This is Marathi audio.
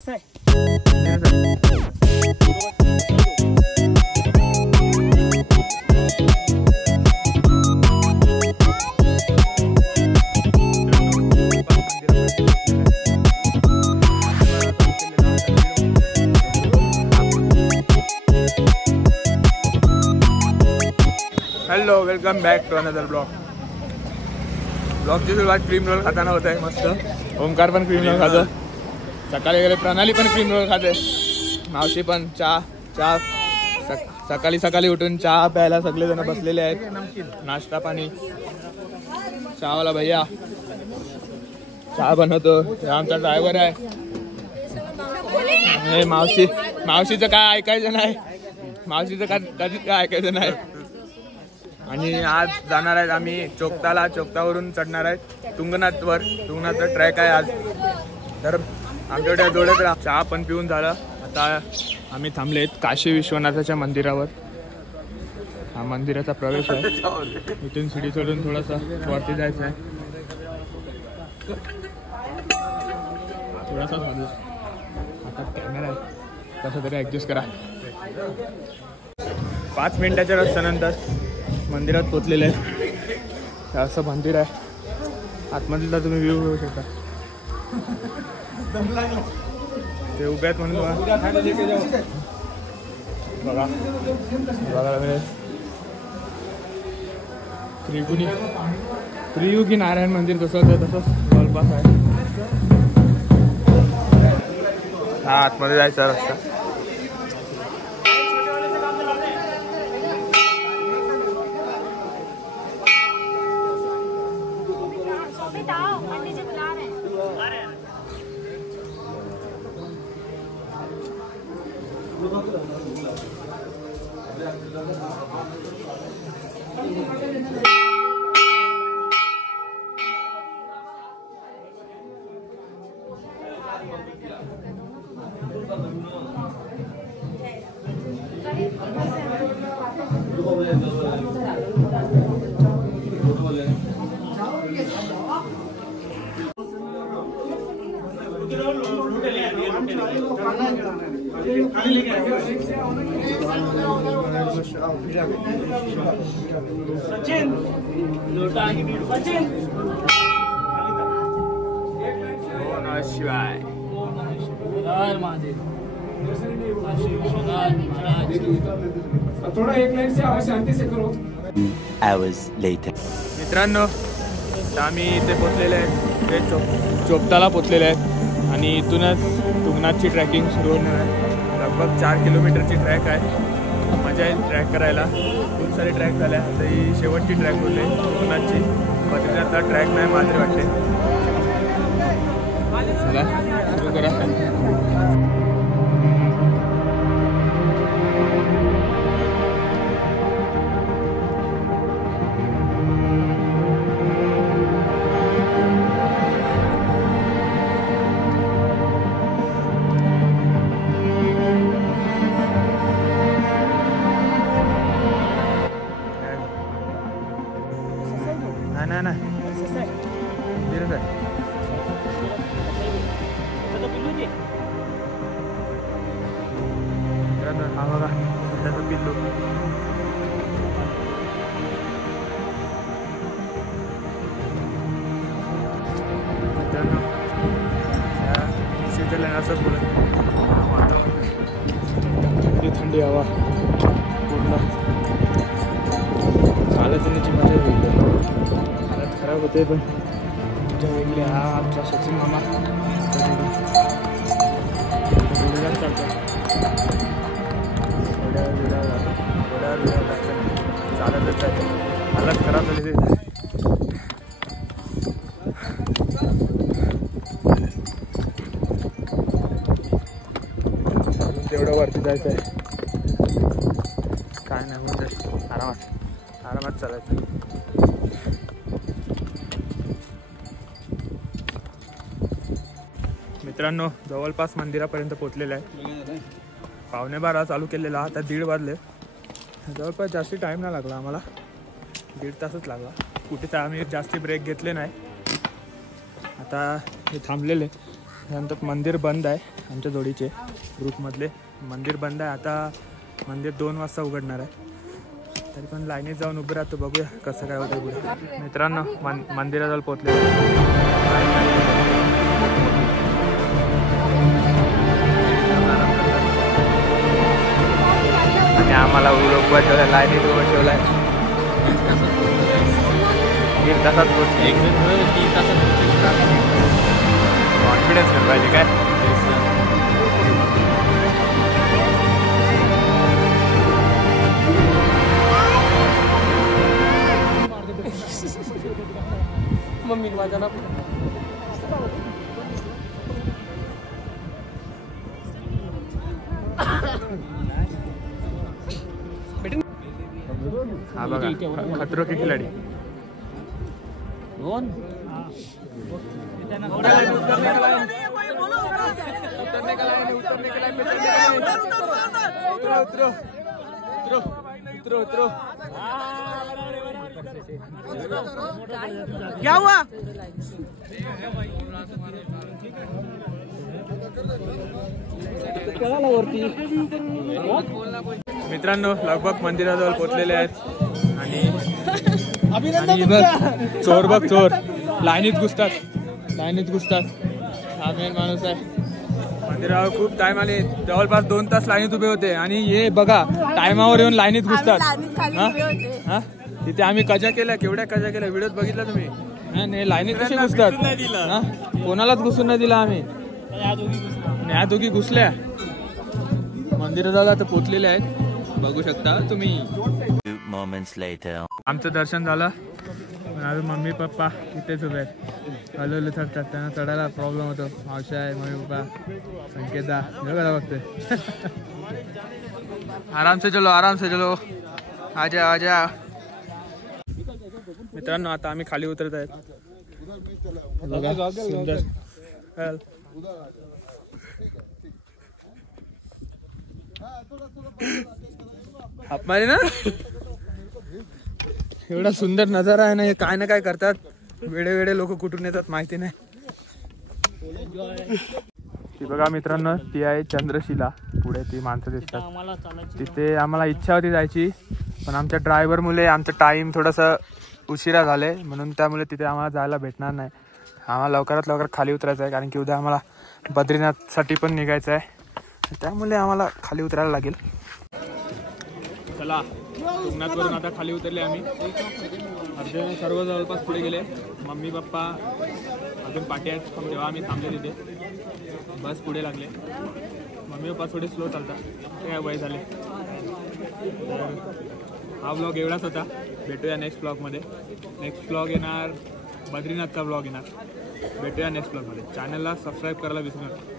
Hello, welcome back to another ब्लॉगची सुरुवात क्रीम रोल खाताना होत आहे. मस्त ओमकार पण क्रीम रोल खातो. सकाळी वगैरे प्रणाली पण क्रीम रोल खाते. मावशी पण चहा सकाळी उठून चहा प्यायला सगळेजण बसलेले आहेत. नाश्ता पाणी. चहावाला भैया चहा बनवतो. आमचा ड्रायव्हर आहे. हे मावशीचं काय ऐकायचं नाही. मावशीचं कधीच काय ऐकायचं नाही. आणि आज जाणार आहेत आम्ही चोपतावरून चढणार आहेत तुंगनाथचा ट्रॅक आहे आज. तर आमच्याकडे जोडत चहा पण पिऊन झालं. आता आम्ही थांबले आहेत काशी विश्वनाथाच्या मंदिरावर. हा मंदिराचा प्रवेश आहे. इथून शिडी चढून थोडासा वरती जायचं आहे. थोडासा आता कॅमेरा आहे, कसं तरी ॲडजस्ट करा. 5 मिनिटाच्या रस्त्यानंतर मंदिरात पोचलेले आहे. असं मंदिर आहे. आतमधला तुम्ही व्ह्यू घेऊ शकता. ते उभे आहेत म्हणून बघा बघायला मिळेल. त्रियुगी नारायण मंदिर तसंच जवळपास आहे. हा आतमध्ये जायचा रस्ता. शिवाय थोड़ा एक लाइन से आवाज शांति से करो. Hours later. मित्रांनो, आम्ही इथे पोचलेले आहेत. ते चोपताला पोचलेले आहेत आणि इथूनच तुंगनाथची ट्रॅकिंग सुरू होणार आहे. लगभग 4 किलोमीटरची ट्रॅक आहे. मजा येईल ट्रॅक करायला. खूप सारे ट्रॅक झाल्या. आता ही शेवटची ट्रॅक होते तुंगनाथची. बद्रीनाथला ट्रॅक नाही मात्र वाटते. चला सुरू करा. नाही हा बघा त्याचं पिल्लू. मित्रांनो, असं बोलत थंडी हवा पूर्ण चालत येण्याची मजा वेगळी. हालत खराब होते पण मजा वेगळी. हा आमचा सचिन मामा चालतो. चालतच आहे. हालत खराब झाली. तेवढं वरती जायचं आहे. काय नाही म्हणजे आरामात चालायचं. मित्रांनो, जवळपास मंदिरापर्यंत पोहोचलेलं आहे. 11:15 चालू केलेला. आता 1:30 वाजले. जवळपास जास्ती टाईम नाही लागला आम्हाला. 1.5 तासच लागला. कुठेच आम्ही जास्ती ब्रेक घेतले नाही. आता हे थांबलेले त्यानंतर मंदिर बंद आहे आमच्या जोडीचे ग्रुपमधले. मंदिर बंद आहे आता. मंदिर 2 वाजता उघडणार आहे. तरी पण लाईनीत जाऊन उभं राहतो. बघूया कसं काय होतं पुढे. मित्रांनो मंदिराजवळ पोहोचले आणि आम्हाला उभं ठेवलं. लाईनीत उभं ठेवलं आहे. 3 तासात पोहोचले. 3 तासात कॉन्फिडन्स कर पाहिजे काय. मम्मी माझा ना हा बघा खतरो के खिलाडी. क्या हुआ? मित्रांनो लगभग मंदिराजवळ पोहोचलेले आहेत आणि बघ चोर बघ चोर लाईनीत घुसतात. हा मेन माणूस आहे. मंदिरावर खूप टाइम आले. जवळपास 2 तास लाईनीत उभे होते आणि हे बघा टायमावर येऊन लाईनीत घुसतात. हा तिथे आम्ही कजा केल्या. केवढ्या कजा केल्या व्हिडिओत बघितला तुम्ही. नाही लाईनीत कसे घुसतात. हा कोणालाच घुसून नाही दिला आम्ही. ह्या दोघी घुसल्या. मंदिराजवळ आता पोचलेले आहेत बघू शकता तुम्ही. आमचं दर्शन झालं पण अजून मम्मी पप्पा तिथेच उभे आहेत. हलवले चढतात. त्यांना चढायला प्रॉब्लेम होतो. मावशी आहे मम्मी पप्पा संकेता बघा बघते. आराम से चलो आजा. मित्रांनो आता आम्ही खाली उतरत आहेत. सुंदर हाप मारे ना. एवढा सुंदर नजारा आहे ना. हे काय ना काय करतात. वेडे लोक कुठून येतात माहिती नाही. ती बघा मित्रांनो ती आहे चंद्रशिला. पुढे ती माणसं दिसतात. तिथे आम्हाला इच्छा होती जायची पण आमच्या ड्रायव्हर मुले आमचं टाइम थोडंसं उशिरा झाले म्हणून त्यामुळे तिथे आम्हाला जायला भेटणार नाही. आम्हाला लवकरात लवकर खाली उतरायचं आहे कारण की उद्या आम्हाला बद्रीनाथसाठी पण निघायचं आहे. त्यामुळे आम्हाला खाली उतरायला लागेल. चला तुंगनाथवरून आता खाली उतरले आम्ही. अर्धे सर्व जवळपास पुढे गेले. मम्मी पप्पा अजून पाठी आहेत. पण तेव्हा आम्ही थांबले तिथे. बस पुढे लागले. मम्मी पप्पा थोडे स्लो चालतात. ते वय झाले. तर हा ब्लॉग एवढाच होता. भेटूया नेक्स्ट ब्लॉगमध्ये. नेक्स्ट ब्लॉग येणार बद्रीनाथचा ब्लॉग येणार. भेटूया नेक्स्ट ब्लॉगमध्ये. चॅनलला सबस्क्राईब करायला विसरू नका.